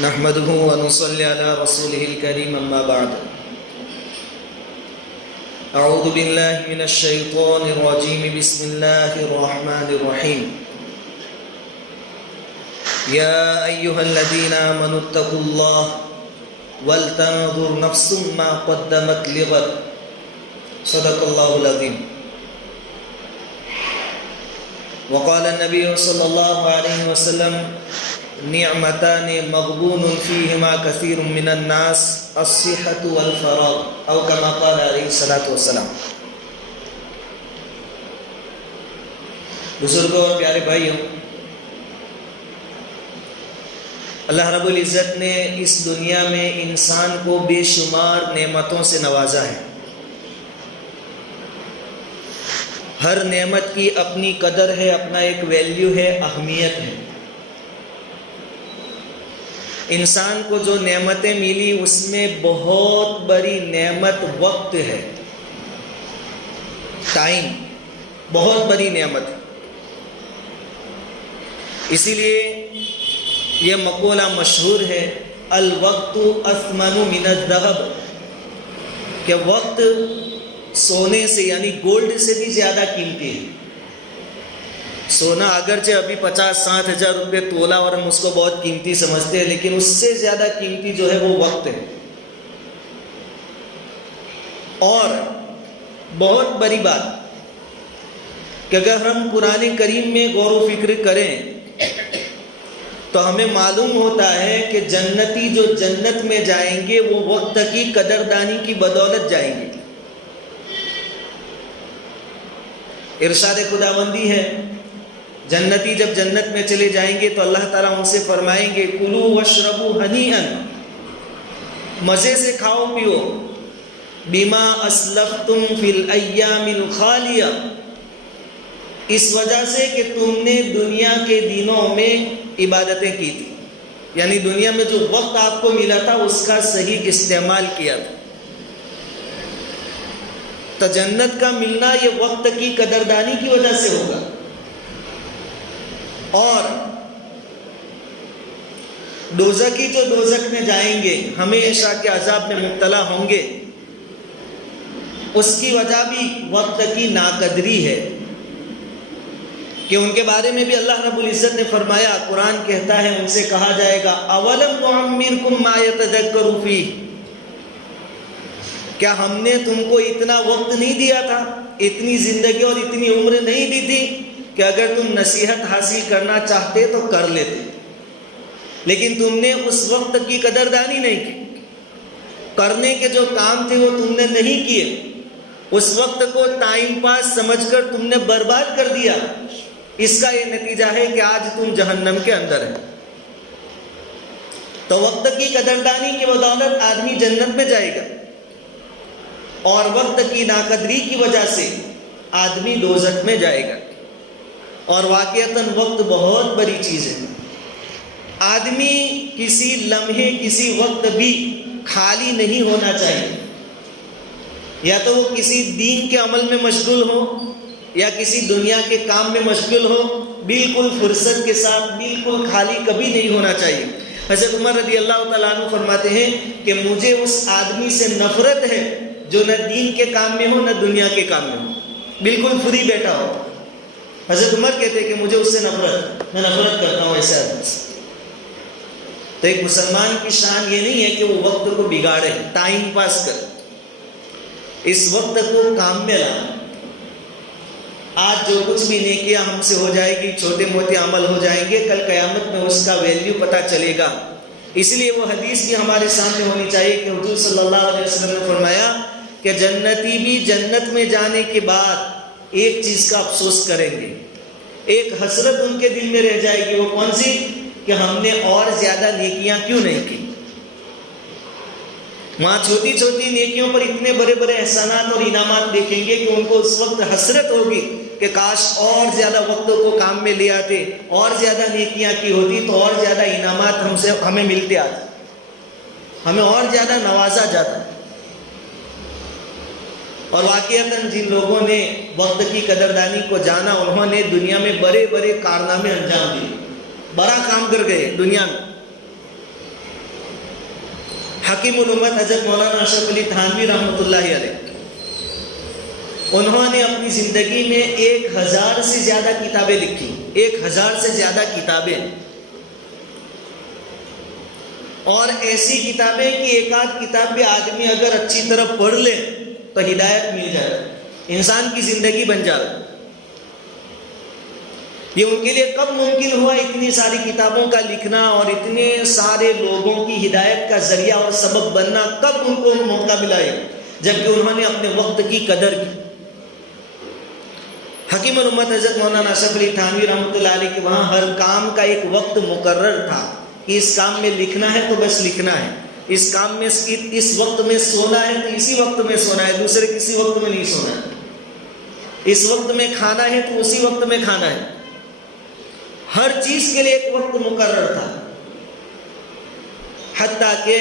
نحمده ونصلي على رسوله الكريم أما بعد أعوذ بالله من الشيطان الرجيم بسم الله الرحمن الرحيم يا أيها الذين آمنوا اتقوا الله ولتنظر نفس ما قدمت لغد صدق الله العظيم وقال النبي صلى الله عليه وسلم نعمتان مغبون فيهما كثير من الناس الصحة والفراغ أو كما قال عليه الصلاة والسلام. بزرگوں اور پیارے بھائیوں، اللہ رب العزت نے اس دنیا میں انسان کو بے شمار نعمتوں سے نوازا ہے. ہر نعمت کی اپنی قدر ہے، اپنا ایک ویلیو ہے، اہمیت ہے. انسان کو جو نعمتیں ملی اس میں بہت بڑی نعمت وقت ہے، ٹائم بہت بڑی نعمت ہے. اسی لیے یہ مقولہ مشہور ہے، الوقت اثمن من الذهب، کہ وقت سونے سے یعنی گولڈ سے بھی زیادہ قیمتی ہے. سونا اگرچہ ابھی 50-60 ہزار روپے تولہ اور ہم اس کو بہت قیمتی سمجھتے ہیں، لیکن اس سے زیادہ قیمتی جو ہے وہ وقت ہے. اور بہت بڑی بات کہ اگر ہم قرآن کریم میں غور و فکر کریں تو ہمیں معلوم ہوتا ہے کہ جنتی جو جنت میں جائیں گے وہ وقت کی قدردانی کی بدولت جائیں گے. ارشاد خداوندی ہے، جنتی جب جنت میں چلے جائیں گے تو اللہ تعالیٰ ان سے فرمائیں گے کلوا واشربوا ہنیئا، مزے سے کھاؤ پیو، بما اسلفتم فی الایام الخالیہ، اس وجہ سے کہ تم نے دنیا کے دنوں میں عبادتیں کی تھی، یعنی دنیا میں جو وقت آپ کو ملا تھا اس کا صحیح استعمال کیا تھا. تو جنت کا ملنا یہ وقت کی قدردانی کی وجہ سے ہوگا. اور دوزخی جو دوزخ میں جائیں گے، ہمیشہ کے عذاب میں مبتلا ہوں گے، اس کی وجہ بھی وقت کی ناقدری ہے کہ ان کے بارے میں بھی اللہ رب العزت نے فرمایا، قرآن کہتا ہے ان سے کہا جائے گا اولم نعمرکم ما یتذکر فیہ، کیا ہم نے تم کو اتنا وقت نہیں دیا تھا، اتنی زندگی اور اتنی عمر نہیں دی تھی کہ اگر تم نصیحت حاصل کرنا چاہتے تو کر لیتے، لیکن تم نے اس وقت کی قدردانی نہیں کی، کرنے کے جو کام تھے وہ تم نے نہیں کیے، اس وقت کو ٹائم پاس سمجھ کر تم نے برباد کر دیا. اس کا یہ نتیجہ ہے کہ آج تم جہنم کے اندر ہے. تو وقت کی قدردانی کی بدولت آدمی جنت میں جائے گا، اور وقت کی ناقدری کی وجہ سے آدمی دوزخ میں جائے گا. اور واقعتاً وقت بہت بڑی چیز ہے. آدمی کسی لمحے کسی وقت بھی خالی نہیں ہونا چاہیے. یا تو وہ کسی دین کے عمل میں مشغول ہو یا کسی دنیا کے کام میں مشغول ہو، بالکل فرصت کے ساتھ بالکل خالی کبھی نہیں ہونا چاہیے. حضرت عمر رضی اللہ تعالیٰ عنہ فرماتے ہیں کہ مجھے اس آدمی سے نفرت ہے جو نہ دین کے کام میں ہو نہ دنیا کے کام میں ہو، بالکل فری بیٹھا ہو. حضرت عمر کہتے ہیں کہ مجھے اس سے میں نفرت کرتا ہوں ایسے آدمی سے. تو ایک مسلمان کی شان یہ نہیں ہے کہ وہ وقت کو بگاڑے، ٹائم پاس کرے، اس وقت کو کام میں لائے. آج جو کچھ بھی نیکیاں ہم سے ہو جائے گی، چھوٹے موٹے عمل ہو جائیں گے، کل قیامت میں اس کا ویلیو پتہ چلے گا. اس لیے وہ حدیث بھی ہمارے سامنے ہونی چاہیے کہ حضور صلی اللہ علیہ وسلم نے فرمایا کہ جنتی بھی جنت میں جانے کے بعد ایک چیز کا افسوس کریں گے، ایک حسرت ان کے دل میں رہ جائے گی. وہ کون سی؟ کہ ہم نے اور زیادہ نیکیاں کیوں نہیں کی. وہاں چھوٹی چھوٹی نیکیوں پر اتنے بڑے بڑے احسانات اور انعامات دیکھیں گے کہ ان کو اس وقت حسرت ہوگی کہ کاش اور زیادہ وقت کو کام میں لے آتے، اور زیادہ نیکیاں کی ہوتی تو اور زیادہ انعامات ہمیں ملتے آتے، ہمیں اور زیادہ نوازا جاتا. اور واقعتاً جن لوگوں نے وقت کی قدردانی کو جانا، انہوں نے دنیا میں بڑے بڑے کارنامے انجام دیے، بڑا کام کر گئے دنیا میں. حکیم الامت حضرت مولانا اشرف علی تھانوی رحمۃ اللہ علیہ، انہوں نے اپنی زندگی میں 1000 سے زیادہ کتابیں لکھی، 1000 سے زیادہ کتابیں، اور ایسی کتابیں کہ ایک آدھ کتاب بھی آدمی اگر اچھی طرح پڑھ لے تو ہدایت مل جائے، انسان کی زندگی بن جائے۔ یہ ان کے لیے کب ممکن ہوا اتنی ساری کتابوں کا لکھنا اور اتنے سارے لوگوں کی ہدایت کا ذریعہ اور سبب بننا؟ کب ان کو موقع ملا ہے؟ جبکہ انہوں نے اپنے وقت کی قدر کی۔ حکیم الامت حضرت مولانا اشرف علی تھانوی رحمۃ اللہ علیہ کے وہاں ہر کام کا ایک وقت مقرر تھا کہ اس کام میں لکھنا ہے تو بس لکھنا ہے، اس کام میں اس وقت میں سونا ہے تو اسی وقت میں سونا ہے، دوسرے کسی وقت میں نہیں سونا ہے، اس وقت میں کھانا ہے تو اسی وقت میں کھانا ہے، ہر چیز کے لیے ایک وقت مقرر تھا۔ حتیٰ کہ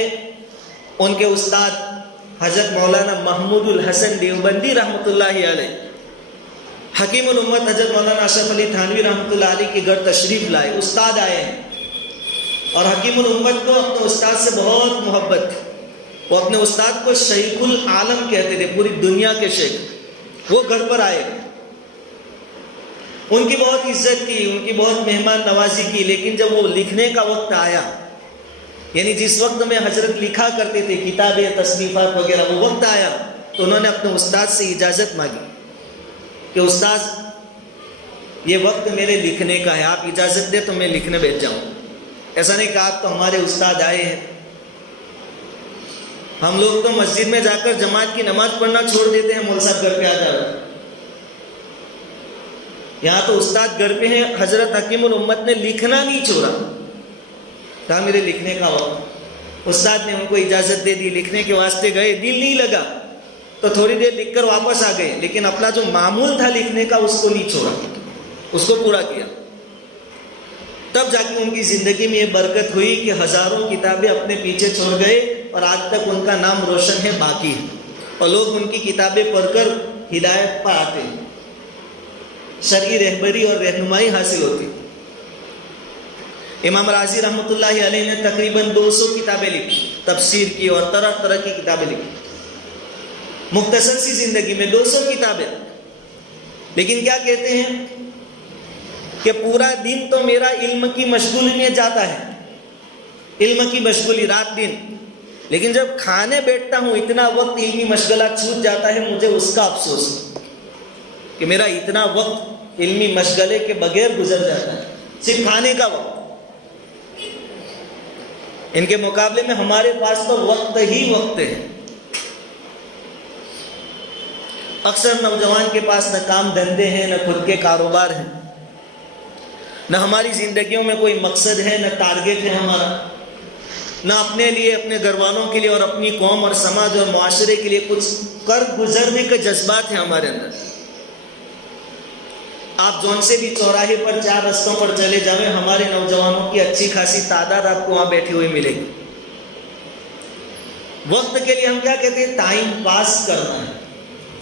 ان کے استاد حضرت مولانا محمود الحسن دیوبندی رحمۃ اللہ علیہ حکیم الامت حضرت مولانا اشرف علی تھانوی رحمۃ اللہ علیہ کے گھر تشریف لائے، استاد آئے ہیں، اور حکیم الامت کو اپنے استاد سے بہت محبت تھی، وہ اپنے استاد کو شیخ العالم کہتے تھے، پوری دنیا کے شیخ۔ وہ گھر پر آئے، ان کی بہت عزت کی، ان کی بہت مہمان نوازی کی، لیکن جب وہ لکھنے کا وقت آیا، یعنی جس وقت میں حضرت لکھا کرتے تھے کتابیں تصنیفات وغیرہ، وہ وقت آیا تو انہوں نے اپنے استاد سے اجازت مانگی کہ استاد یہ وقت میرے لکھنے کا ہے، آپ اجازت دے تو میں لکھنے بیٹھ جاؤں۔ ایسا نہیں کہا آپ تو ہمارے استاد آئے ہیں، ہم لوگ تو مسجد میں جا کر جماعت کی نماز پڑھنا چھوڑ دیتے ہیں، مول صاحب گھر پہ آ جاؤ، یہاں تو استاد گھر پہ ہیں۔ حضرت حکیم الامت نے لکھنا نہیں چھوڑا، کہا میرے لکھنے کا وقت۔ استاد نے ان کو اجازت دے دی، لکھنے کے واسطے گئے، دل نہیں لگا تو تھوڑی دیر لکھ کر واپس آ گئے، لیکن اپنا جو معمول تھا لکھنے کا اس کو نہیں چھوڑا، اس کو پورا کیا۔ تب جا کے ان کی زندگی میں یہ برکت ہوئی کہ ہزاروں کتابیں اپنے پیچھے چھوڑ گئے، اور آج تک ان کا نام روشن ہے، باقی ہے، اور لوگ ان کی کتابیں پڑھ کر ہدایت پر آتے ہیں، شرعی رہبری اور رہنمائی حاصل ہوتی۔ امام راضی رحمۃ اللہ علیہ نے تقریباً 200 کتابیں لکھی، تفسیر کی اور طرح طرح کی کتابیں لکھی، مختصر سی زندگی میں 200 کتابیں۔ لیکن کیا کہتے ہیں کہ پورا دن تو میرا علم کی مشغولی میں جاتا ہے، علم کی مشغولی رات دن، لیکن جب کھانے بیٹھتا ہوں اتنا وقت علمی مشغلہ چھوٹ جاتا ہے، مجھے اس کا افسوس کہ میرا اتنا وقت علمی مشغلے کے بغیر گزر جاتا ہے، صرف کھانے کا وقت۔ ان کے مقابلے میں ہمارے پاس تو وقت ہی وقت ہے۔ اکثر نوجوان کے پاس نہ کام دھندے ہیں، نہ خود کے کاروبار ہیں، نہ ہماری زندگیوں میں کوئی مقصد ہے، نہ ٹارگیٹ ہے ہمارا، نہ اپنے لیے، اپنے گھر والوں کے لیے اور اپنی قوم اور سماج اور معاشرے کے لیے کچھ کر گزرنے کے جذبات ہیں ہمارے اندر۔ آپ جون سے بھی چوراہے پر 4 رستوں پر چلے جائیں، ہمارے نوجوانوں کی اچھی خاصی تعداد آپ کو وہاں بیٹھی ہوئی ملے گی۔ وقت کے لیے ہم کیا کہتے ہیں؟ ٹائم پاس کرنا ہے،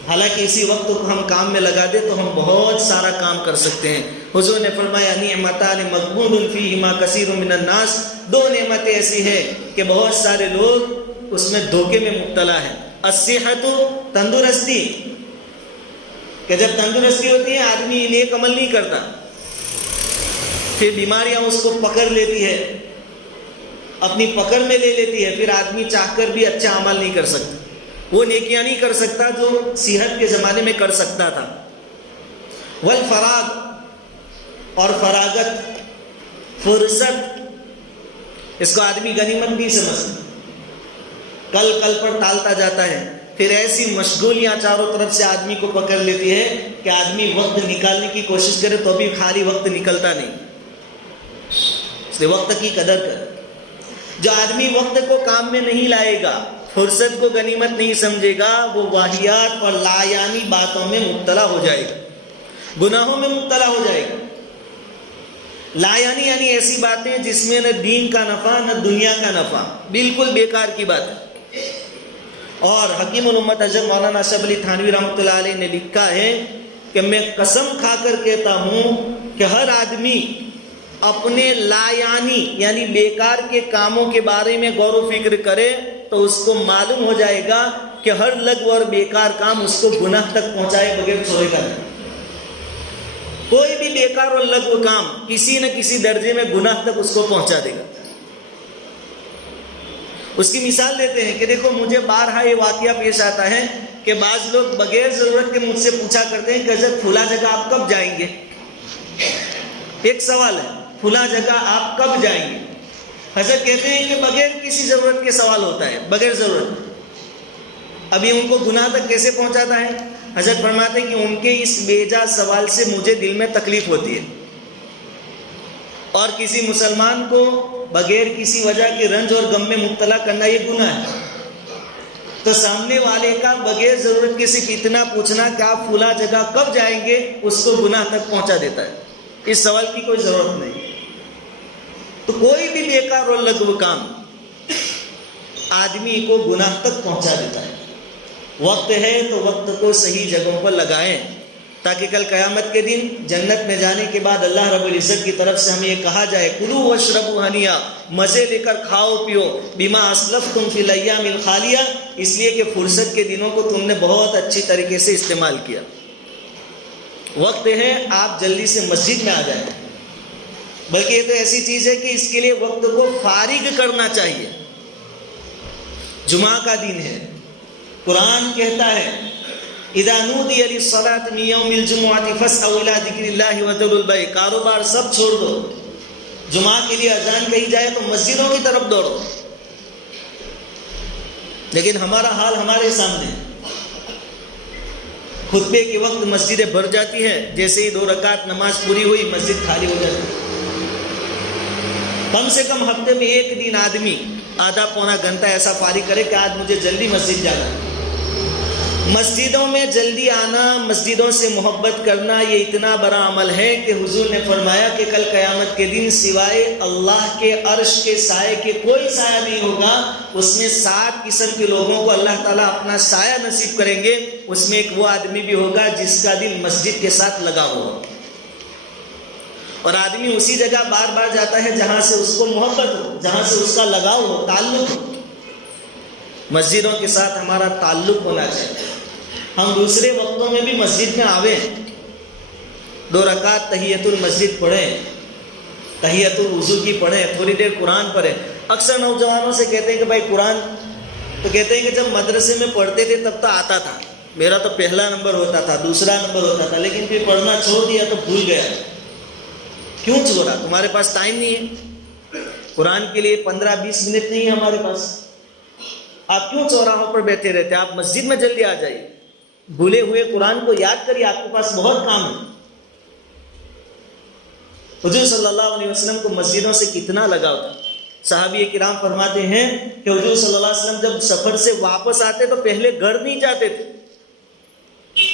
حالانکہ اسی وقت کو ہم کام میں لگا دیں تو ہم بہت سارا کام کر سکتے ہیں۔ حضور نے فرمایا نعمتان مغبون فیہما کثیر من الناس، 2 نعمتیں ایسی ہیں کہ بہت سارے لوگ اس میں دھوکے میں مبتلا ہیں۔ الصحت، تندرستی، کہ جب تندرستی ہوتی ہے آدمی نیک عمل نہیں کرتا، پھر بیماریاں اس کو پکڑ لیتی ہے، اپنی پکڑ میں لے لیتی ہے، پھر آدمی چاہ کر بھی اچھا عمل نہیں کر سکتا، وہ نیکیاں نہیں کر سکتا جو صحت کے زمانے میں کر سکتا تھا۔ والفراغ، اور فراغت، فرصت، اس کو آدمی غنیمت نہیں سمجھتا، کل پر ٹالتا جاتا ہے، پھر ایسی مشغولیاں چاروں طرف سے آدمی کو پکڑ لیتی ہے کہ آدمی وقت نکالنے کی کوشش کرے تو بھی خالی وقت نکلتا نہیں۔ اس لیے وقت کی قدر کر۔ جو آدمی وقت کو کام میں نہیں لائے گا، فرصت کو غنیمت نہیں سمجھے گا، وہ واہیات اور لایانی باتوں میں مبتلا ہو جائے گا، گناہوں میں مبتلا ہو جائے گا۔ لایانی یعنی ایسی باتیں جس میں نہ دین کا نفع نہ دنیا کا نفع، بالکل بیکار کی بات ہے۔ اور حکیم الامت حضرت مولانا اشرف علی تھانوی رحمۃ اللہ علیہ نے لکھا ہے کہ میں قسم کھا کر کہتا ہوں کہ ہر آدمی اپنے لایانی یعنی بیکار کے کاموں کے بارے میں غور و فکر کرے تو اس کو معلوم ہو جائے گا کہ ہر لغو اور بیکار کام اس کو گناہ تک پہنچائے بغیر چھوڑے گا نہیں. کوئی بھی بیکار اور لغو کام کسی نہ کسی درجے میں گناہ تک اس کو پہنچا دے گا. اس کی مثال دیتے ہیں کہ دیکھو مجھے بارہا یہ واقعہ پیش آتا ہے کہ بعض لوگ بغیر ضرورت کے مجھ سے پوچھا کرتے ہیں کہ حضرت فلاں جگہ آپ کب جائیں گے. ایک سوال ہے, فلاں جگہ آپ کب جائیں گے. حضرت کہتے ہیں کہ بغیر کسی ضرورت کے سوال ہوتا ہے, بغیر ضرورت. ابھی ان کو گناہ تک کیسے پہنچاتا ہے؟ حضرت فرماتے ہیں کہ ان کے اس بیجا سوال سے مجھے دل میں تکلیف ہوتی ہے. اور کسی مسلمان کو بغیر کسی وجہ کے رنج اور غم میں مبتلا کرنا یہ گناہ ہے. تو سامنے والے کا بغیر ضرورت کے صرف اتنا پوچھنا کہ آپ فلاں جگہ کب جائیں گے اس کو گناہ تک پہنچا دیتا ہے. اس سوال کی کوئی ضرورت نہیں. تو کوئی بھی بیکار اور لغو کام آدمی کو گناہ تک پہنچا دیتا ہے. وقت ہے تو وقت کو صحیح جگہوں پر لگائیں تاکہ کل قیامت کے دن جنت میں جانے کے بعد اللہ رب العزت کی طرف سے ہمیں یہ کہا جائے کلوا واشربوا ہنیئا, مزے لے کر کھاؤ پیو, بما اسلفتم فی الایام الخالیہ, اس لیے کہ فرصت کے دنوں کو تم نے بہت اچھی طریقے سے استعمال کیا. وقت ہے آپ جلدی سے مسجد میں آ جائیں. بلکہ یہ تو ایسی چیز ہے کہ اس کے لیے وقت کو فارغ کرنا چاہیے. جمعہ کا دن ہے, قرآن کہتا ہے اذا نودی للصلاۃ من یوم الجمعۃ فاسعوا الی ذکر اللہ وذروا البیع, کاروبار سب چھوڑ دو, جمعہ کے لیے اذان کہی جائے تو مسجدوں کی طرف دوڑو. لیکن ہمارا حال ہمارے سامنے, خطبے کے وقت مسجدیں بھر جاتی ہے, جیسے ہی 2 رکعت نماز پوری ہوئی مسجد خالی ہو جاتی ہے. کم سے کم ہفتے میں ایک دن آدمی آدھا پونا گھنٹہ ایسا فارغ کرے کہ آج مجھے جلدی مسجد جانا ہے. مسجدوں میں جلدی آنا, مسجدوں سے محبت کرنا, یہ اتنا بڑا عمل ہے کہ حضور نے فرمایا کہ کل قیامت کے دن سوائے اللہ کے عرش کے سائے کے کوئی سایہ نہیں ہوگا. اس میں 7 قسم کے لوگوں کو اللہ تعالیٰ اپنا سایہ نصیب کریں گے. اس میں ایک وہ آدمی بھی ہوگا جس کا دل مسجد کے ساتھ لگا ہوا, اور آدمی اسی جگہ بار بار جاتا ہے جہاں سے اس کو محبت ہو, جہاں سے اس کا لگاؤ ہو, تعلق ہو. مسجدوں کے ساتھ ہمارا تعلق ہونا چاہیے. ہم دوسرے وقتوں میں بھی مسجد میں آویں, 2 رکعت تحیۃ المسجد پڑھیں, تحیۃ الوضو کی پڑھیں, تھوڑی دیر قرآن پڑھیں. اکثر نوجوانوں سے کہتے ہیں کہ بھائی قرآن, تو کہتے ہیں کہ جب مدرسے میں پڑھتے تھے تب تو آتا تھا, میرا تو پہلا نمبر ہوتا تھا, دوسرا نمبر ہوتا تھا, لیکن پھر پڑھنا چھوڑ دیا تو بھول گیا. کیوں چھوڑا؟ تمہارے پاس ٹائم نہیں ہے قرآن کے لیے, 15-20 منٹ نہیں ہے ہمارے پاس. آپ کیوں چوراہوں پر بیٹھے رہتے؟ آپ مسجد میں جلدی آ جائیے, بھولے ہوئے قرآن کو یاد کریے, آپ کے پاس بہت کام ہے. حضور صلی اللہ علیہ وسلم کو مسجدوں سے کتنا لگاؤ تھا. صحابی کرام فرماتے ہیں کہ حضور صلی اللہ علیہ وسلم جب سفر سے واپس آتے تو پہلے گھر نہیں جاتے تھے,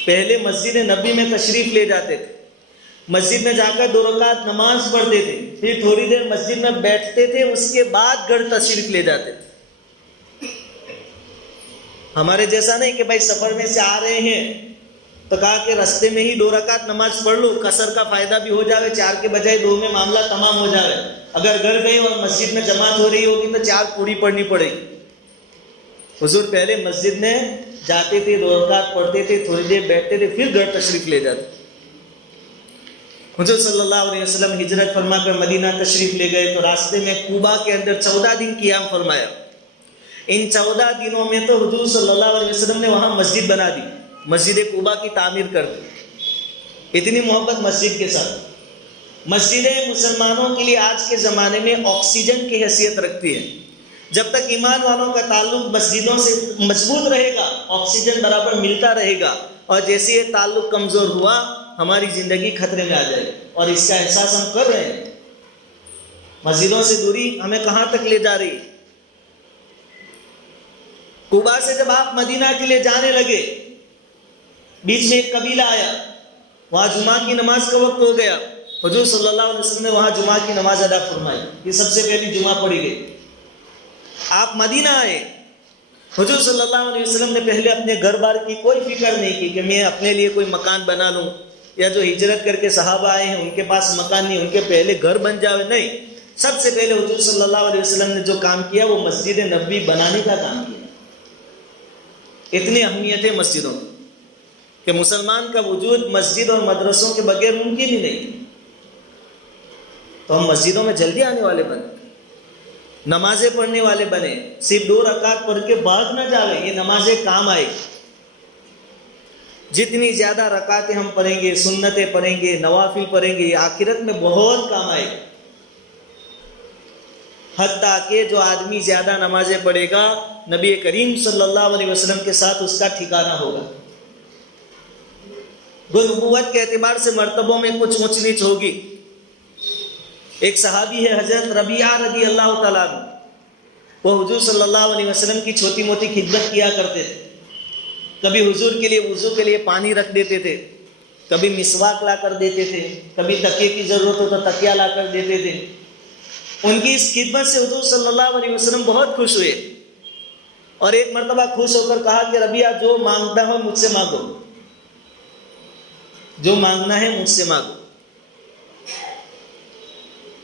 پہلے مسجد نبی میں تشریف لے جاتے تھے. مسجد میں جا کر 2 رکعت نماز پڑھتے تھے, پھر تھوڑی دیر مسجد میں بیٹھتے تھے, اس کے بعد گھر تشریف لے جاتے تھے. ہمارے جیسا نہیں کہ بھائی سفر میں سے آ رہے ہیں تو کہا کہ رستے میں ہی 2 رکعت نماز پڑھ لو, قصر کا فائدہ بھی ہو جاوے, 4 کے بجائے 2 میں معاملہ تمام ہو جاوے. اگر گھر گئے اور مسجد میں جماعت ہو رہی ہوگی تو 4 پوری پڑھنی پڑے گی. حضور پہلے مسجد میں جاتے تھے, 2 رکعت پڑھتے تھے, تھوڑی دیر بیٹھتے تھے, پھر گھر تشریف لے جاتے. حضور صلی اللہ علیہ وسلم ہجرت فرما کر مدینہ تشریف لے گئے تو راستے میں کوبا کے اندر 14 دن قیام فرمایا. ان 14 دنوں میں تو حضور صلی اللہ علیہ وسلم نے وہاں مسجد بنا دی, مسجد کوبا کی تعمیر کر دی. اتنی محبت مسجد کے ساتھ. مسجدیں مسلمانوں کے لیے آج کے زمانے میں آکسیجن کی حیثیت رکھتی ہے. جب تک ایمان والوں کا تعلق مسجدوں سے مضبوط رہے گا, آکسیجن برابر ملتا رہے گا, اور جیسے یہ تعلق کمزور ہوا ہماری زندگی خطرے میں آ جائے گی, اور اس کا احساس ہم کر رہے ہیں. مسجدوں سے دوری ہمیں کہاں تک لے جا رہی ہے. کوبا سے جب آپ مدینہ کے لیے جانے لگے, بیچ میں ایک قبیلہ آیا, وہاں جمعہ کی نماز کا وقت ہو گیا. حضور صلی اللہ علیہ وسلم نے وہاں جمعہ کی نماز ادا فرمائی, یہ سب سے پہلی جمعہ پڑھی گئی. آپ مدینہ آئے, حضور صلی اللہ علیہ وسلم نے پہلے اپنے گھر بار کی کوئی فکر نہیں کی کہ میں اپنے لیے کوئی مکان بنا لوں, یا جو ہجرت کر کے صحابہ آئے ہیں ان کے پاس مکان نہیں, ان کے پہلے گھر بن جاوے, نہیں. سب سے پہلے حضور صلی اللہ علیہ وسلم نے جو کام کیا وہ مسجد نبوی بنانے کا کام کیا. اتنی اہمیت ہے مسجدوں کی کہ مسلمان کا وجود مسجد اور مدرسوں کے بغیر ممکن ہی نہیں. تو ہم مسجدوں میں جلدی آنے والے بنے, نمازیں پڑھنے والے بنے, صرف 2 رکعت پڑھ کے بھاگ نہ جاوے, یہ نمازیں کام آئے. جتنی زیادہ رکعتیں ہم پڑھیں گے, سنتیں پڑھیں گے, نوافل پڑھیں گے, یہ آخرت میں بہت کام آئے. حتیٰ کہ جو آدمی زیادہ نمازیں پڑھے گا نبی کریم صلی اللہ علیہ وسلم کے ساتھ اس کا ٹھکانہ ہوگا. نبوت کے اعتبار سے مرتبوں میں کچھ اونچ نیچ ہوگی. ایک صحابی ہے حضرت ربیعہ رضی اللہ تعالیٰ عنہ, وہ حضور صلی اللہ علیہ وسلم کی چھوٹی موٹی خدمت کیا کرتے تھے. کبھی حضور کے لیے وضو کے لیے پانی رکھ دیتے تھے, کبھی مسواک لا کر دیتے تھے, کبھی تکیے کی ضرورت ہو تو تکیہ لا کر دیتے تھے. ان کی اس خدمت سے حضور صلی اللہ علیہ وسلم بہت خوش ہوئے اور ایک مرتبہ خوش ہو کر کہا کہ ربیعہ جو مانگنا ہو مجھ سے مانگو, جو مانگنا ہے مجھ سے مانگو.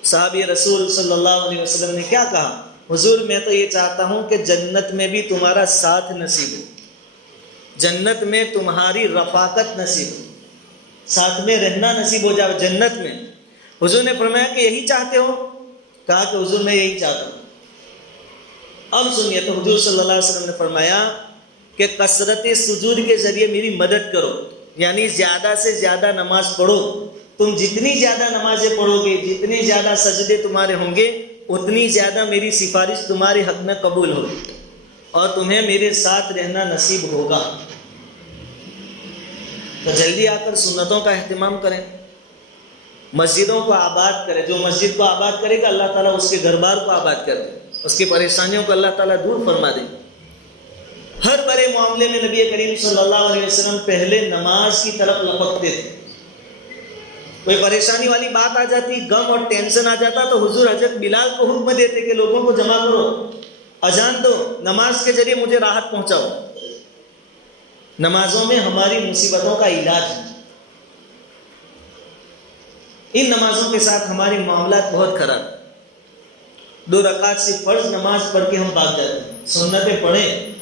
صحابی رسول صلی اللہ علیہ وسلم نے کیا کہا؟ حضور میں تو یہ چاہتا ہوں کہ جنت میں بھی تمہارا ساتھ نصیب ہو, جنت میں تمہاری رفاقت نصیب ہو, ساتھ میں رہنا نصیب ہو جائے جنت میں. حضور نے فرمایا کہ یہی چاہتے ہو؟ کہا کہ حضور میں یہی چاہتا ہوں. اب سنیے, تو حضور صلی اللہ علیہ وسلم نے فرمایا کہ کثرت سجود کے ذریعے میری مدد کرو, یعنی زیادہ سے زیادہ نماز پڑھو. تم جتنی زیادہ نمازیں پڑھو گے, جتنی زیادہ سجدے تمہارے ہوں گے, اتنی زیادہ میری سفارش تمہارے حق میں قبول ہوگی اور تمہیں میرے ساتھ رہنا نصیب ہوگا. تو جلدی آ کر سنتوں کا اہتمام کریں, مسجدوں کو آباد کریں. جو مسجد کو آباد کرے گا اللہ تعالیٰ اس کے گھر بار کو آباد کر دے, اس کی پریشانیوں کو اللہ تعالیٰ دور فرما دے. ہر بڑے معاملے میں نبی کریم صلی اللہ علیہ وسلم پہلے نماز کی طرف لپکتے تھے. کوئی پریشانی والی بات آ جاتی, غم اور ٹینشن آ جاتا, تو حضور حضرت بلال کو حکم دیتے کہ لوگوں کو جمع کرو, اذان دو, نماز کے ذریعے مجھے راحت پہنچاؤ. نمازوں میں ہماری مصیبتوں کا علاج ہے. ان نمازوں کے ساتھ ہماری معاملات بہت خراب. 2 رکعت سے فرض نماز پڑھ کے ہم بھاگ جاتے ہیں. سنتیں پڑھیں,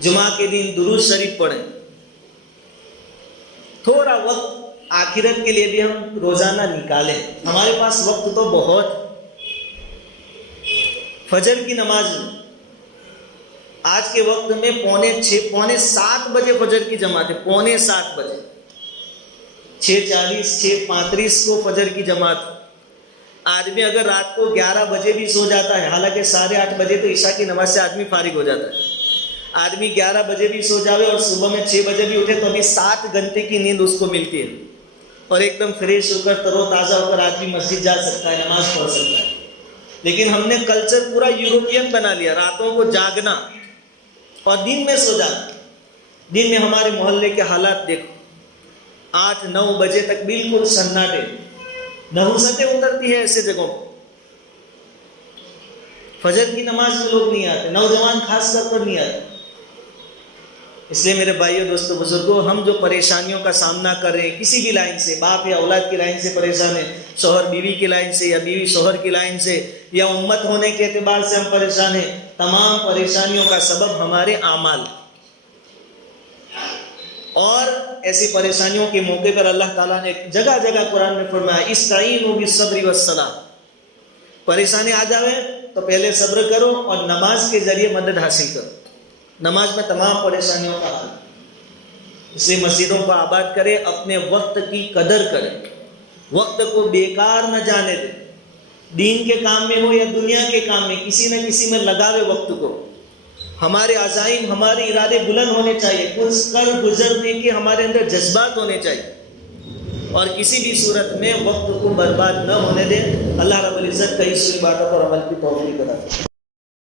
جمعہ کے دن درود شریف پڑھیں. تھوڑا وقت آخرت کے لیے بھی ہم روزانہ نکالیں. ہمارے پاس وقت تو بہت. فجر کی نماز آج کے وقت میں 6:45 7 بجے فجر کی جماعت ہے. 6:45 بجے, 6:40 6:35 کو فجر کی جماعت. آدمی اگر رات کو 11 بجے بھی سو جاتا ہے, حالانکہ 8:30 بجے تو عشاء کی نماز سے آدمی فارغ ہو جاتا ہے, آدمی 11 بجے بھی سو جاوے اور صبح میں 6 بجے بھی اٹھے تو ابھی 7 گھنٹے کی نیند اس کو ملتی ہے, اور ایک دم فریش ہو کر تر و تازہ ہو کر آدمی مسجد جا سکتا ہے, نماز پڑھ سکتا ہے. لیکن ہم نے کلچر پورا یورپین بنا لیا, راتوں کو جاگنا اور دن میں سو جانا. دن میں ہمارے محلے کے حالات دیکھو, 8-9 بجے تک بالکل سناٹے, نحوستیں اترتی ہیں ایسے جگہوں. فجر کی نماز میں لوگ نہیں آتے, نوجوان خاص طور پر نہیں آتے. اس لیے میرے بھائیوں دوستوں بزرگوں, ہم جو پریشانیوں کا سامنا کر رہے ہیں کسی بھی لائن سے, باپ یا اولاد کی لائن سے پریشان ہیں, شوہر بیوی کی لائن سے, یا بیوی شوہر کی لائن سے, یا امت ہونے کے اعتبار سے ہم پریشان ہیں, تمام پریشانیوں کا سبب ہمارے اعمال. اور ایسی پریشانیوں کے موقع پر اللہ تعالیٰ نے جگہ جگہ قرآن میں فرمایا, استعینوا بالصبر والصلاۃ. پریشانی آ جاوے تو پہلے صبر کرو اور نماز کے ذریعے مدد حاصل کرو. نماز میں تمام پریشانیوں کا حل. اس لیے مسجدوں کو آباد کرے, اپنے وقت کی قدر کرے, وقت کو بیکار نہ جانے دے. دین کے کام میں ہو یا دنیا کے کام میں, کسی نہ کسی میں لگاوے وقت کو. ہمارے عزائم, ہمارے ارادے بلند ہونے چاہیے, کچھ کر گزرنے کے ہمارے اندر جذبات ہونے چاہیے, اور کسی بھی صورت میں وقت کو برباد نہ ہونے دیں. اللہ رب العزت کا اس باتوں پر عمل کی توفیق عطا فرمائے.